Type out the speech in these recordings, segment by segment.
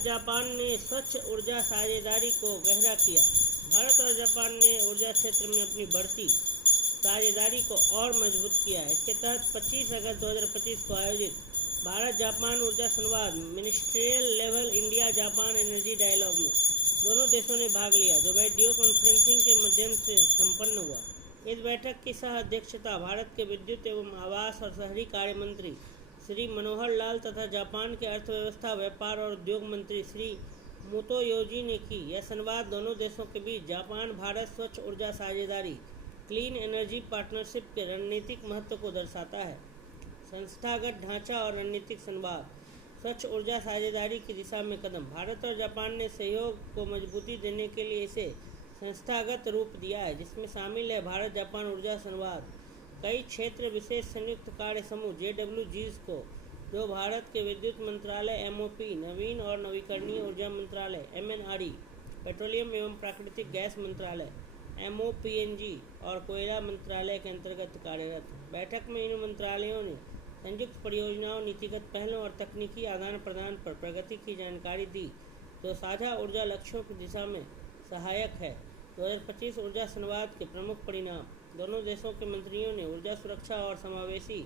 Japan ने स्वच्छ ऊर्जा साझेदारी को गहरा किया। भारत और जापान ने ऊर्जा क्षेत्र में अपनी बढ़ती साझेदारी को और मजबूत किया है। इसके तहत 25 अगस्त 2025 को आयोजित भारत जापान ऊर्जा संवाद ministerial level India Japan energy dialogue में दोनों देशों ने भाग लिया, जो वीडियो कॉन्फ्रेंसिंग के माध्यम से संपन्न हुआ। इस बैठक की सह अध्यक्षता भारत के विद्युत एवं आवास और शहरी कार्य मंत्री श्री मनोहर लाल तथा जापान के अर्थव्यवस्था, व्यापार और उद्योग मंत्री श्री मोतोयोजी ने की। यह संवाद दोनों देशों के बीच जापान भारत स्वच्छ ऊर्जा साझेदारी क्लीन एनर्जी पार्टनरशिप के रणनीतिक महत्व को दर्शाता है। संस्थागत ढांचा और रणनीतिक संवाद। स्वच्छ ऊर्जा साझेदारी की दिशा में कदम। भारत और जापान ने सहयोग को मजबूती देने के लिए इसे संस्थागत रूप दिया है, जिसमें शामिल है भारत जापान ऊर्जा संवाद, कई क्षेत्र विशेष संयुक्त कार्य समूह JWGs को, जो भारत के विद्युत मंत्रालय MOP, नवीन और नवीकरणीय ऊर्जा मंत्रालय MNRE, पेट्रोलियम एवं प्राकृतिक गैस मंत्रालय MOPNG और कोयला मंत्रालय के अंतर्गत कार्यरत। बैठक में इन मंत्रालयों ने संयुक्त परियोजनाओं, नीतिगत पहलों और तकनीकी आदान प्रदान पर प्रगति की जानकारी दी, जो साझा ऊर्जा लक्ष्यों की दिशा में सहायक है। 2025 ऊर्जा संवाद के प्रमुख परिणाम। दोनों देशों के मंत्रियों ने ऊर्जा सुरक्षा और समावेशी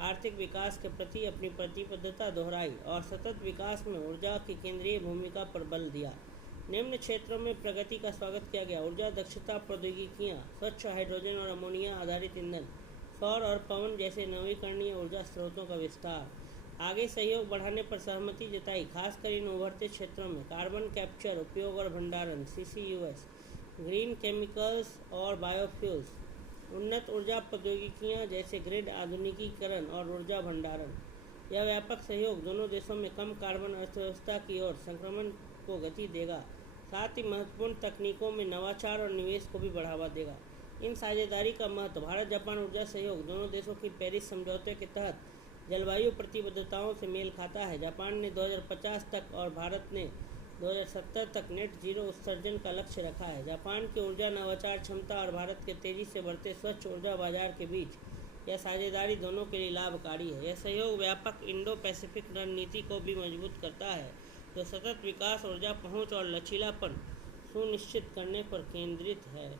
आर्थिक विकास के प्रति अपनी प्रतिबद्धता दोहराई और सतत विकास में ऊर्जा की केंद्रीय भूमिका पर बल दिया। निम्न क्षेत्रों में प्रगति का स्वागत किया गया: ऊर्जा दक्षता प्रौद्योगिकियां, स्वच्छ हाइड्रोजन और अमोनिया आधारित ईंधन, सौर और पवन जैसे नवीकरणीय ऊर्जा स्रोतों का विस्तार। आगे सहयोग बढ़ाने पर सहमति जताई, खासकर इन उभरते क्षेत्रों में कार्बन कैप्चर, उपयोग और भंडारण CCUS, ग्रीन केमिकल्स और बायोफ्यूल्स, उन्नत ऊर्जा प्रौद्योगिकियां जैसे ग्रिड आधुनिकीकरण और ऊर्जा भंडारण। यह व्यापक सहयोग दोनों देशों में कम कार्बन अर्थव्यवस्था की ओर संक्रमण को गति देगा, साथ ही महत्वपूर्ण तकनीकों में नवाचार और निवेश को भी बढ़ावा देगा। इन साझेदारी का महत्व। भारत जापान ऊर्जा सहयोग दोनों देशों की पेरिस समझौते के तहत जलवायु प्रतिबद्धताओं से मेल खाता है। जापान ने 2050 तक और भारत ने 2070 तक नेट जीरो उत्सर्जन का लक्ष्य रखा है। जापान की ऊर्जा नवाचार क्षमता और भारत के तेजी से बढ़ते स्वच्छ ऊर्जा बाजार के बीच यह साझेदारी दोनों के लिए लाभकारी है। यह सहयोग व्यापक इंडो पैसिफिक रणनीति को भी मजबूत करता है, जो सतत विकास, ऊर्जा पहुंच और लचीलापन सुनिश्चित करने पर केंद्रित है।